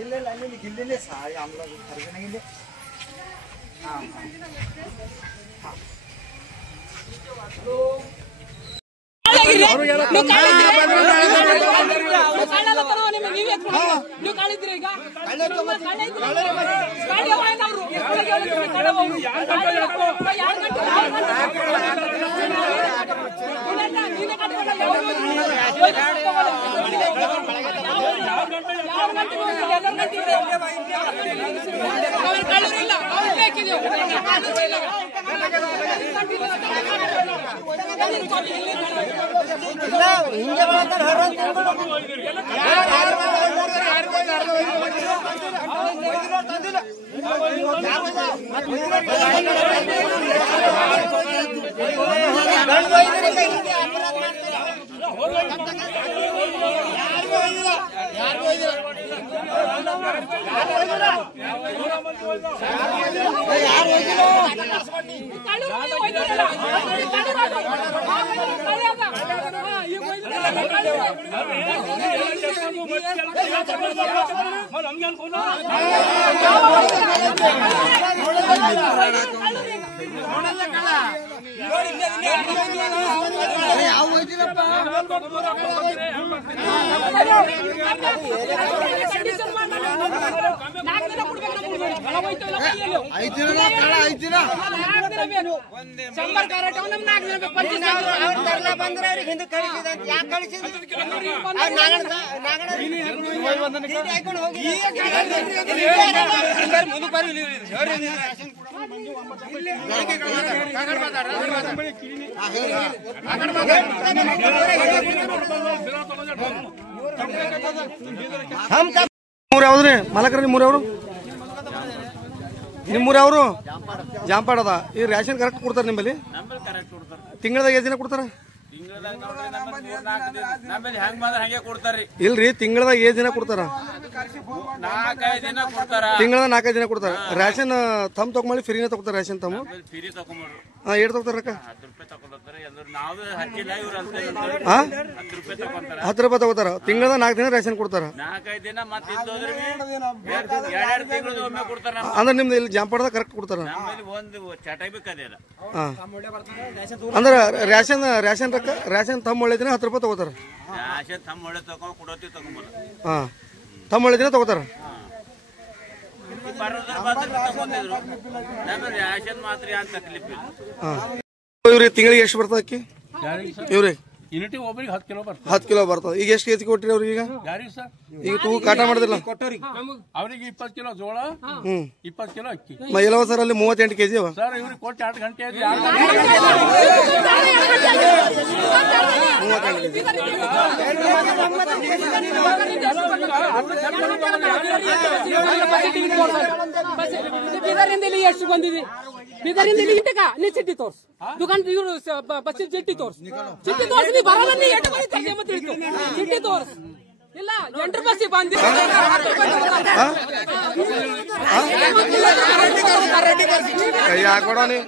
ಇಲ್ಲ ಇಲ್ಲ ಅಲ್ಲಿ ಗಿಲ್ಲಿನೇ ಸಾಯಿ ಆಮ್ಲ ಖರ್ಚನಾಗಿದೆ ಹಾಂ ಮೂರವ್ರಿ ಮಲಕ್ರ ನಿಮ್ಮೂರವ್ರು ನಿಮ್ಮೂರವ್ರು ಜಾಂಪಾಡದ ಈ ರೇಷನ್ ಕರೆಕ್ಟ್ ಕೊಡ್ತಾರ ನಿಮ್ಮಲ್ಲಿ ತಿಂಗಳದಾಗ ಎಷ್ಟು ದಿನ ಕೊಡ್ತಾರ ಇಲ್ರಿ ತಿಂಗಳದಾಗ ಎಷ್ಟು ದಿನ ಕೊಡ್ತಾರ ತಿಂಗಳದಾಗ 4-5 ದಿನ ಕೊಡ್ತಾರ ರೇಷನ್ ತಮ್ಮ ತಗೊಂಬಳಿ ಫ್ರೀನ ತಗೋತಾರ ರೇಷನ್ ತಮ್ಮ ಎಷ್ಟು ತಗೋತಾರ ರೊಕ್ಕ 10 ರೂಪಾಯಿ ತಗೋತಾರ ತಿಂಗಳದಾಗ 4 ದಿನ ರೇಷನ್ ಕೊಡ್ತಾರ ಅಂದ್ರೆ ನಿಮ್ದು ಇಲ್ಲಿ ಜಾಂಪಾಡದಾಗ ಕರೆಕ್ಟ್ ಕೊಡ್ತಾರ ಅಂದ್ರೆ ರೇಷನ್ ರೊಕ್ಕ ರೇಷನ್ ತಮ್ಮ ಒಳ್ಳೆ ದಿನ 10 ರೂಪಾಯಿ ತಗೋತಾರ ತಮ್ಮ ಒಳ್ಳೆ ದಿನ ತಗೋತಾರ ಇವ್ರಿ ತಿಂಗಳಿಗೆ ಎಷ್ಟು ಬರ್ತದ ಅಕ್ಕಿ ಇವ್ರಿ ಒಬ್ಬರಿಗೆ 10 ಕಿಲೋ ಬರ್ತದ ಈಗ ಎಷ್ಟು ಕೆಜಿ ಕೊಟ್ಟಿರಿ ಅವ್ರಿಗೆ ಈಗ ತೂ ಕಾಟ ಮಾಡಿದ್ರಲ್ಲ ಅವ್ರಿಗೆ 20 ಕಿಲೋ ಜೋಳ 20 ಕಿಲೋ ಅಕ್ಕಿ ಎಲ್ಲವ ಸರ್ ಅಲ್ಲಿ 38 ಕೆಜಿ ಅವ ಸರ್ ಇವ್ರಿಗೆ ಕೊಟ್ಟು 2 ಗಂಟೆ ಎಷ್ಟು ಬಂದಿದೆ ಬೀದರಿಂದ ಇಲ್ಲಿ ಇಂಟಕ ನೀ ಚಿಟ್ಟಿ ತೋರ್ಸ್ ದುಕಾನ್ ಇವರು ಬಸ್ ಚಿಟ್ಟಿ ತೋರ್ಸ್ ನೀ ಬರಲ್ಲ ನೀ ಎಷ್ಟು ಬಂದಿದ್ದೆ ಮತ್ತೆ ಚಿಟ್ಟಿ ತೋರ್ಸ್ ಇಲ್ಲ 8 ಬಸ್ ಬಂದಿ ಕೈ ಹಾಕೊಡ ನೀ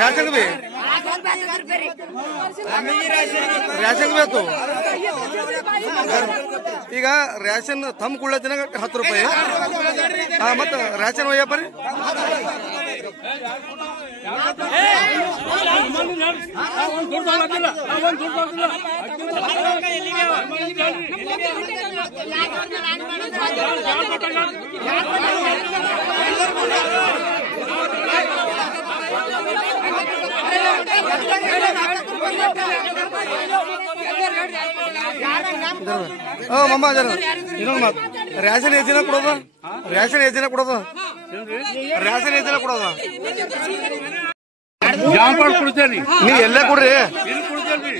ರೇಷನ್ ಬಿ ರೇಷನ್ ಬೇಕು ಈಗ ರೇಷನ್ ತಮ್ಮ ಕುಳ್ಳತ್ತಿನ 10 ರೂಪಾಯಿ ಮತ್ತ ರೇಷನ್ ಒಯ್ಯಪ್ಪ ರೀ ಮಮ್ಮ ಇನ್ನೊಂದು ಮಾತು ರೇಷನ್ ಎಷ್ಟು ದಿನ ಕೊಡೋದು ರೇಷನ್ ಎಷ್ಟು ದಿನ ಕೊಡೋದು ರೇಷನ್ ಎಷ್ಟು ದಿನ ಕೊಡೋದು ನೀವ್ ಎಲ್ಲೇ ಕೊಡ್ರಿ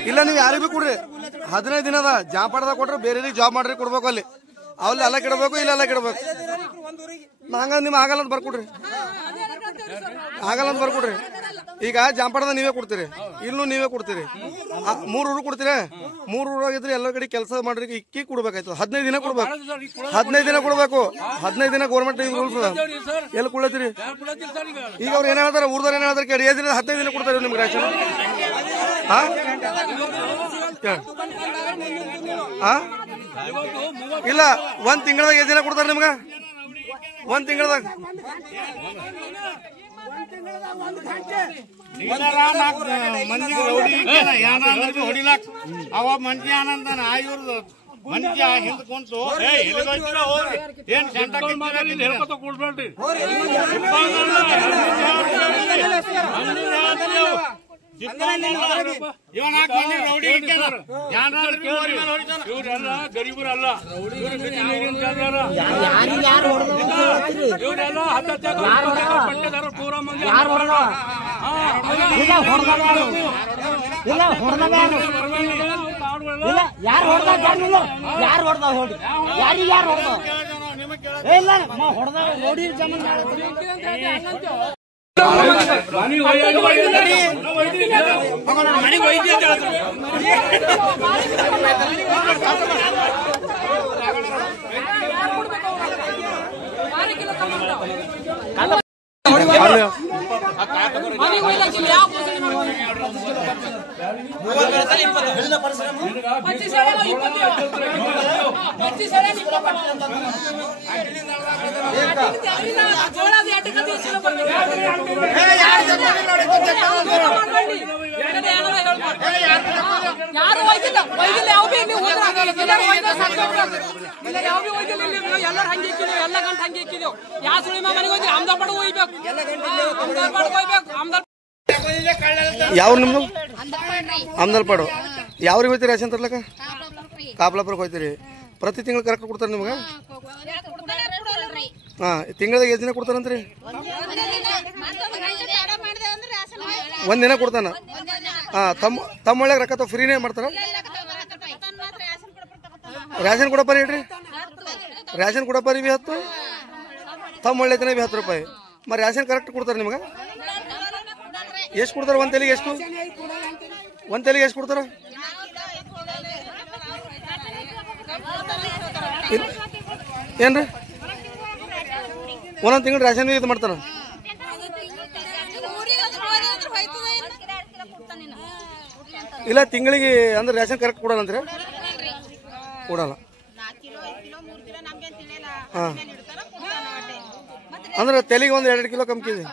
ಇಲ್ಲ ನೀವ್ ಯಾರಿಗೂ ಕೊಡ್ರಿ 15 ದಿನದ ಜಾಂಪಾಡದಾಗ ಕೊಟ್ರೆ ಬೇರೆ ಜಾಬ್ ಮಾಡ್ರಿ ಕೊಡ್ಬೇಕು ಅಲ್ಲಿ ಅಲ್ಲಿ ಎಲ್ಲ ಕೆಡಬೇಕು ಇಲ್ಲ ಎಲ್ಲ ಕೆಡಬೇಕು ಹಂಗ ನಿಮ್ ಆಗಲ್ಲ ಅಂತ ಬರ್ಕೊಡ್ರಿ ಆಗಲ್ಲ ಅಂತ ಬರ್ಕೊಡ್ರಿ ಈಗ ಜಾಂಪಾಡದ ನೀವೇ ಕೊಡ್ತೀರಿ ಇಲ್ಲೂ ನೀವೇ ಕೊಡ್ತೀರಿ 3 ಊರು ಕೊಡ್ತೀರಿ 3 ಊರಾಗಿದ್ರೆ ಎಲ್ಲ ಕಡೆ ಕೆಲಸ ಮಾಡ್ರಿ ಇಕ್ಕಿ ಕೊಡ್ಬೇಕಾಯ್ತು 15 ದಿನ ಕೊಡ್ಬೇಕು 15 ದಿನ ಕೊಡ್ಬೇಕು 15 ದಿನ ಗೌರ್ಮೆಂಟ್ ರೂಲ್ಸ್ ಎಲ್ಲಿ ಕೊಡ್ಲತ್ತೀರಿ ಈಗ ಅವ್ರು ಏನ್ ಹೇಳ್ತಾರೆ ಊರ್ದವ್ರು ಏನ್ ಹೇಳ್ತಾರೆ ಕೇಳಿ 15 ದಿನ ಕೊಡ್ತಾರೆ ನಿಮ್ಗೆ ರೇಷನ್ ಇಲ್ಲ 1 ತಿಂಗಳದಾಗ ಎಷ್ಟು ದಿನ ಕೊಡ್ತಾರೆ ನಿಮ್ಗ 1 ತಿಂಗಳದಾಗ ಹೊಡಿಲಾಕ್ ಅವ ಮಂದಿ ಆನಂದನ ಇವ್ರದ್ದು ಮಂದಿ ಹಿಂದ್ ಕುಂತು ಏನ್ ಸೆಂಟ ಕೊಡ್ಬೇಡ್ರಿ ಇವರೆಲ್ಲ ಗರೀಬರಲ್ಲ ಇವರೆಲ್ಲ ಪಟ್ಟದಾರ ಪೂರ ಮಂದಿ ಯಾರು ಹೊಡೆದ ಹೊಡಿ ಯಾರಿಗೆ ಯಾರು ಹೊಡೆದ ಇಲ್ಲ ಹೊಡೆದ ನೋಡಿ ಯಾರು ಒಯ್ದಿಲ್ಲ ಒಯ್ದಿಲ್ಲ ಯಾವ ಭೀ ನೀವು ಎಲ್ಲರೂ ಹಂಗೆ ಇಕ್ಕಿದೇವು ಎಲ್ಲ ಗಂಟೆ ಹಂಗೆ ಇಕ್ಕಿದೇವು ಯಾವ ಸುಳಿ ಮನೆಗೆ ಹೋಗಿ ಅಹಮದಾಬಾದ್ ಹೋಗ್ಬೇಕು ಅಹಮದಾಬಾದ್ ಯಾವ ನಿಮ್ದು ಅಹಮದಾಬಾದ್ ಯಾವ್ರಿಗೆ ಹೋಯ್ತೀರಿ ರೇಷನ್ ತರ್ಲಕ್ಕ ಕಾಪ್ಲಾಪುರಕ್ಕೆ ಹೋಯ್ತೀರಿ ಪ್ರತಿ ತಿಂಗಳು ಕರೆಕ್ಟ್ ಕೊಡ್ತಾರೆ ನಿಮ್ಗೆ ತಿಂಗಳದಾಗ ಎಷ್ಟು ದಿನ ಕೊಡ್ತಾರಂತ್ರಿ 1 ದಿನ ಕೊಡ್ತಾನ ತಮ್ಮ ಒಳ್ಳೆ ರೊಕ್ಕ ಫ್ರೀನೇ ಮಾಡ್ತಾರ ರೇಷನ್ ಕೊಡಪ್ಪ ಹೇಳ್ರಿ ರೇಷನ್ ಕೊಡಪ್ಪ ಬಿ 10 ತಮ್ಮ ಒಳ್ಳೆ ದಿನ ಬಿ 10 ರೂಪಾಯಿ మరి ರೇಷನ್ ಕರೆಕ್ಟ್ ಕೊಡ್ತಾರೆ ನಿಮ್ಗೆ ಎಷ್ಟು ಕೊಡ್ತಾರೆ ಒಂದು ತೆಲಿಗೆ ಎಷ್ಟು ಒಂದು ತೆಲಿಗೆ ಎಷ್ಟು ಕೊಡ್ತಾರ ಏನ್ರಿ ಒಂದೊಂದು ತಿಂಗಳು ರೇಷನ್ ಇದು ಮಾಡ್ತಾರ ಇಲ್ಲ ತಿಂಗಳಿಗೆ ಅಂದ್ರೆ ರೇಷನ್ ಕರೆಕ್ಟ್ ಕೊಡಲ್ಲ ಕೊಡಲ್ಲ ಹಾಂ ಅಂದ್ರೆ ತೆಲಿಗೆ ಒಂದು 2 ಕಿಲೋ ಕಮ್ಮಿ ಕೆಜಿ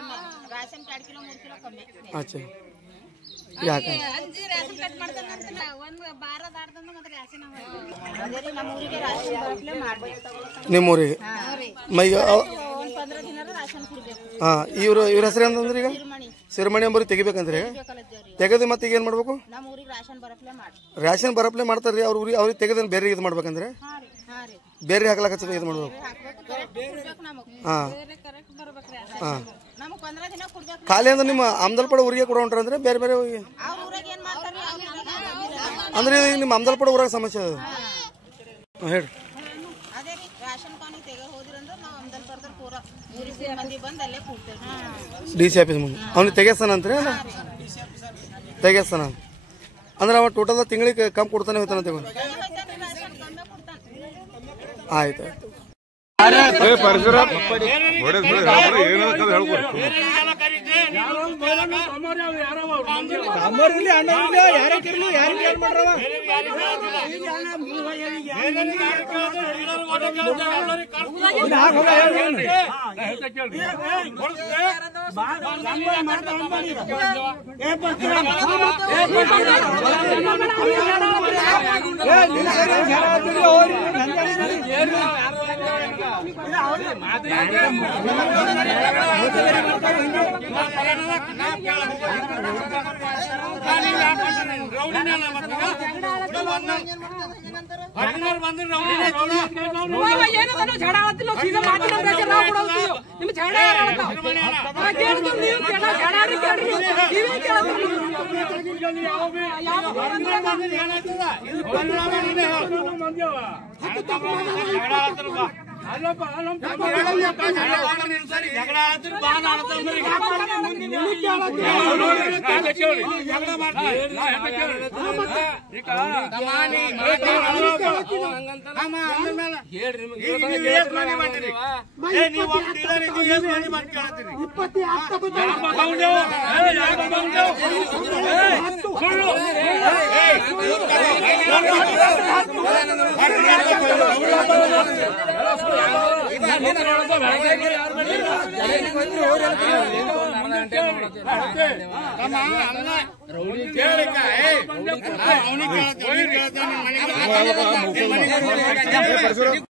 ಅಚ್ಚಾ ಯಾಕೆ ನಿಮ್ಮೂರಿಗೆ ಹಾಂ ಇವ್ರ ಹೆಸರು ಅಂತಂದ್ರೆ ಈಗ ಸಿರಿಮಣಿ ಅಂಬರಿ ತೆಗಿಬೇಕಂದ್ರೆ ತೆಗೆದು ಮತ್ತೆ ಈಗ ಏನು ಮಾಡ್ಬೇಕು ರೇಷನ್ ಬರಪ್ಲೆ ಮಾಡ್ತಾರ್ರಿ ಅವ್ರಿಗೆ ತೆಗೆದ ಬೇರೆ ಇದು ಮಾಡ್ಬೇಕಂದ್ರೆ ಬೇರೆ ಹಾಕ್ಲಾಕ ಇದು ಮಾಡ್ಬೇಕು ಹಾಂ ಹಾಂ ಖಾಲಿ ಅಂದ್ರೆ ನಿಮ್ಮ ಅಹಮದಾಬಾದ್ ಊರಿಗೆ ಕೊಡೋ ಹೊಂಟ್ರಂದ್ರೆ ಬೇರೆ ಬೇರೆ ಅಂದ್ರೆ ನಿಮ್ಮ ಅಹಮದಾಬಾದ್ ಊರಾಗ ಸಮಸ್ಯೆ ಅದು ಹೇಳಿ DC ಆಫೀಸ್ ಮುಂದೆ ಅವ್ನಿಗೆ ತೆಗೆಸ್ತಾನಂತ್ರಿ ಅಲ್ಲ ತೆಗೆಸ್ತಾನ ಅಂದ್ರೆ ಅವ ಟೋಟಲ್ ತಿಂಗಳಿಗೆ ಕಮ್ಮಿ ಕೊಡ್ತಾನೆ ಹೋಗ್ತಾನೆ ತಗೊಂಡು ಆಯ್ತು ಜಗಳ ಅವನಿಗೆ